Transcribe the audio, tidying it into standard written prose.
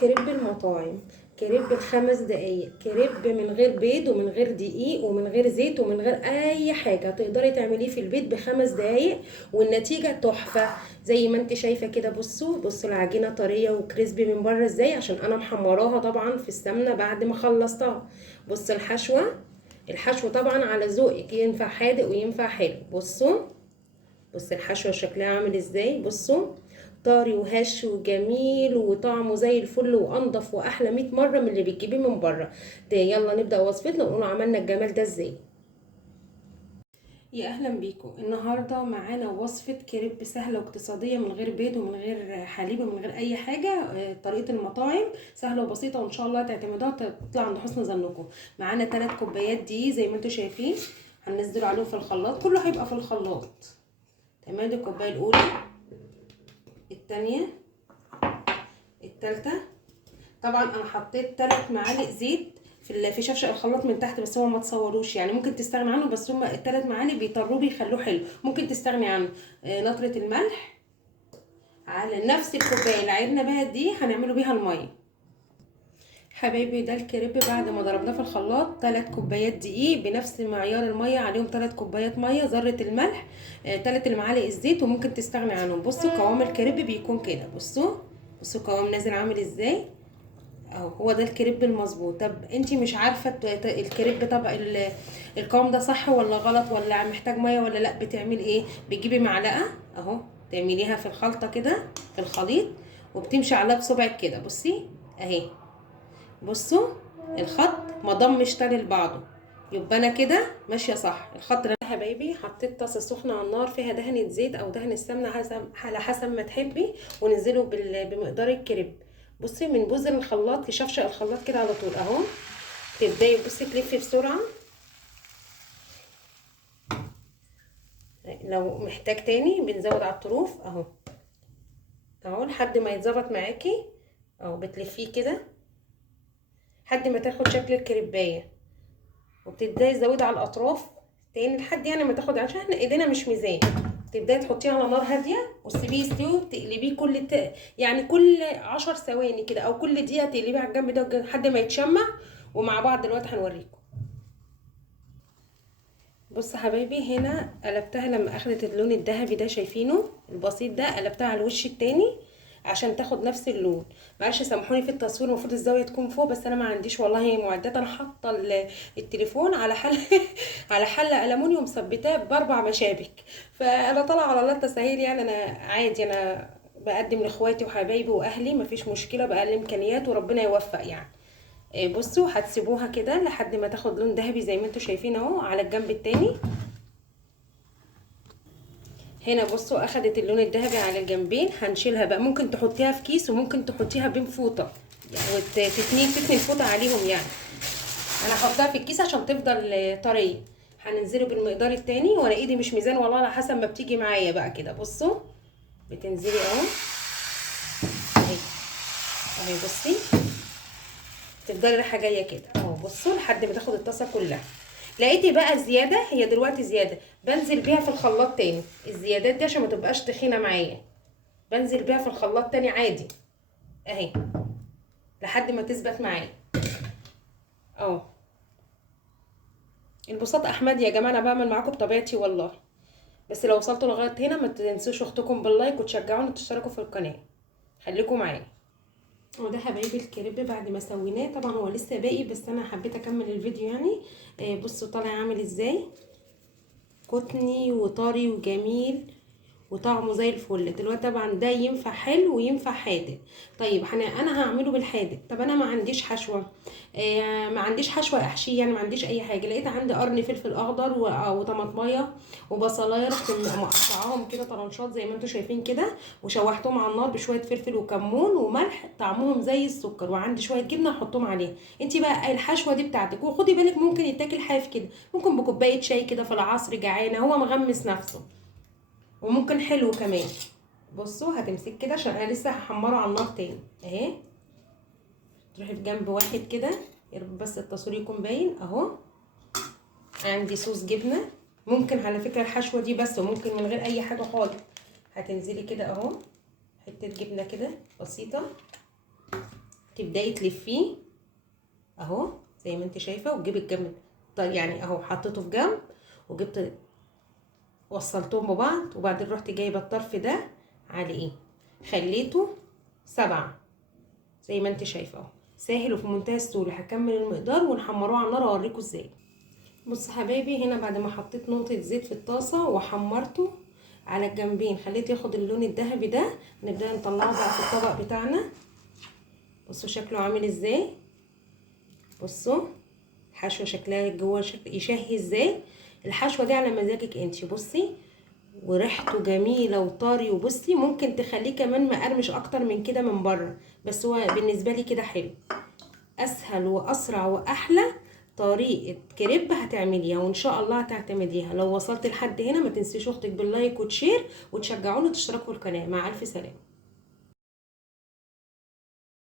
كريب المطاعم، كريب ب5 دقايق، كريب من غير بيض ومن غير دقيق ومن غير زيت ومن غير اي حاجه، تقدري تعمليه في البيت ب5 دقايق والنتيجه تحفه. زي ما انت شايفه كده، بصوا العجينه طريه وكريسبي من بره ازاي، عشان انا محمراها طبعا في السمنه بعد ما خلصتها. بص الحشو طبعا على ذوقك، ينفع حادق وينفع حلو. بص الحشوه شكلها عامل ازاي، بصوا طري وهش وجميل وطعمه زي الفل وانضف واحلى 100 مره من اللي بتجيبيه من بره. يلا نبدا وصفتنا ونقول عملنا الجمال ده ازاي. يا اهلا بيكم، النهارده معانا وصفه كريب سهله واقتصاديه من غير بيض ومن غير حليب ومن غير اي حاجه. طريقه المطاعم سهله وبسيطه وان شاء الله تعتمدوها تطلع عند حسن ظنكم. معانا 3 كوبايات دي زي ما انتم شايفين، هننزله عليهم في الخلاط، كله هيبقى في الخلاط. تمام، دي الكوبايه الاولى، الثانيه، الثالثه. طبعا انا حطيت 3 معالق زيت في شفشق الخلاط من تحت، بس هو ما تصوروش يعني، ممكن تستغني عنه، بس هما ال3 معالق بيطروه بيخلوه حلو، ممكن تستغني عنه. نطره الملح على نفس الكوبايه اللي عيرنا بيها دي هنعمله بيها الميه. حبايبي ده الكريب بعد ما ضربناه في الخلاط، 3 كوبايات دقيق بنفس معيار الميه، عليهم 3 كوبايات ميه، ذره الملح، 3 المعالق الزيت، وممكن تستغني عنهم. بصوا قوام الكريب بيكون كده، بصوا قوام نازل عامل ازاي اهو، هو ده الكريب المظبوط. طب انتي مش عارفه الكريب طبق القوام ده صح ولا غلط ولا محتاج ميه ولا لا، بتعمل ايه؟ بتجيبي معلقه اهو، تعمليها في الخلطه كده في الخليط، وبتمشي عليها بصبعك كده، بصي اهي، بصوا الخط ما ضمش تاني لبعضه، يبقى انا كده ماشيه صح الخط ده. يا حبايبي حطيت طاسه سخنه على النار فيها دهنه زيت او دهنه سمنه على حسب ما تحبي، وننزله بمقدار الكريب. بصي من بوز الخلاط لشفشق الخلاط كده على طول اهو، تبداي بصي تلفي بسرعه، لو محتاج تاني بنزود على الطروف اهو لحد ما يتظبط معاكي اهو، بتلفيه كده لحد ما تاخد شكل الكريبايه، وبتبداي تزودي على الاطراف تاني لحد يعني ما تاخد، عشان احنا ايدينا مش ميزان. تبداي تحطيه على نار هاديه وتسيبيه يستوي، وتقلبيه يعني كل 10 ثواني كده او كل دقيقه تقلبيه على الجنب ده لحد ما يتشمع. ومع بعض دلوقتي هنوريكم. بص يا حبايبي، هنا قلبتها لما اخدت اللون الذهبي ده، شايفينه البسيط ده، قلبتها على الوش التاني عشان تاخد نفس اللون. معلش سامحوني في التصوير، المفروض الزاويه تكون فوق، بس انا ما عنديش والله معدات، انا حاطه التليفون على حل على حله الومنيوم مثبتاه ب4 مشابك، فانا طالعه على الله التسهيل يعني، انا عادي، انا بقدم لاخواتي وحبايبي واهلي، مفيش مشكله بقى الامكانيات وربنا يوفق يعني. بصوا هتسيبوها كده لحد ما تاخد لون ذهبي زي ما انتم شايفين اهو على الجنب التاني. هنا بصوا اخدت اللون الذهبي على الجنبين، هنشيلها بقى، ممكن تحطيها في كيس وممكن تحطيها بين فوطه يعني، تتني الفوطه عليهم يعني. انا هحطها في الكيس عشان تفضل طريه. هننزله بالمقدار التاني، وانا ايدي مش ميزان والله، على حسب ما بتيجي معايا بقى كده. بصوا بتنزلي اهو اهي اهي، بصي تفضلي رايحه جايه كده اهو، بصوا لحد ما تاخد الطاسه كلها. لقيتي بقى زياده، هي دلوقتي زياده، بنزل بيها في الخلاط تاني، الزيادات دي عشان ما تبقاش تخينه معايا، بنزل بيها في الخلاط تاني عادي اهي لحد ما تثبت معايا اهو. البساط احمد يا جماعه، انا بعمل معاكم بطبيعتي والله، بس لو وصلتوا لغايه هنا ما تنسوش اختكم باللايك وتشجعوني وتشتركوا في القناه، خليكم معايا. وده حبايبي الكريب بعد ما سويناه، طبعا هو لسه باقي بس انا حبيت اكمل الفيديو يعني. بصوا طالع عامل ازاي، قطني وطري وجميل وطعمه زي الفل. دلوقتي طبعا ده ينفع حلو وينفع حادق. طيب انا هعمله بالحادق. طب انا ما عنديش حشوه، ما عنديش حشوه احشيه يعني، ما عنديش اي حاجه. لقيت عندي قرن فلفل اخضر وطماطميه وبصلايه، رحت مقطعاهم كده طرنشات زي ما انتم شايفين كده، وشوحتهم على النار بشويه فلفل وكمون وملح، طعمهم زي السكر، وعندي شويه جبنه احطهم عليها. انت بقى الحشوه دي بتاعتك، وخدي بالك ممكن يتاكل حاف كده، ممكن بكوبايه شاي كده في العصر جعانه، هو مغمس نفسه وممكن حلو كمان. بصوا هتمسك كده عشان انا لسه هحمره على النار تاني اهي، تروحي في جنب واحد كده، يا رب بس التصوير يكون باين اهو. عندي صوص جبنه، ممكن على فكره الحشوه دي بس، وممكن من غير اي حاجه خالص. هتنزلي كده اهو حته جبنه كده بسيطه تبداي تلفيه اهو زي ما انت شايفه، وتجيبي الجنب. طيب يعني اهو حطيته في جنب وجبت وصلتهم ببعض، وبعدين رحت جايبه الطرف ده على خليته 7 زي ما انت شايفه اهو. سهل وفي منتهى السهوله. هكمل المقدار ونحمروه على النار واوريكم ازاي. بص حبايبي، هنا بعد ما حطيت نقطه زيت في الطاسه وحمرته على الجنبين، خليته ياخد اللون الذهبي ده، نبدا نطلعه بقى في الطبق بتاعنا. بصوا شكله عامل ازاي، بصوا الحشوه شكلها جوه يشهي ازاي. الحشوه دي على مزاجك انت. بصي وريحته جميله وطري، وبصي ممكن تخليه كمان مقرمش اكتر من كده من بره، بس هو بالنسبه لي كده حلو. اسهل واسرع واحلى طريقه كريب هتعمليها، وان شاء الله هتعتمديها. لو وصلت لحد هنا ما تنسيش اختك باللايك وتشير، وتشجعوني وتشتركوا في القناه. مع الف سلامه.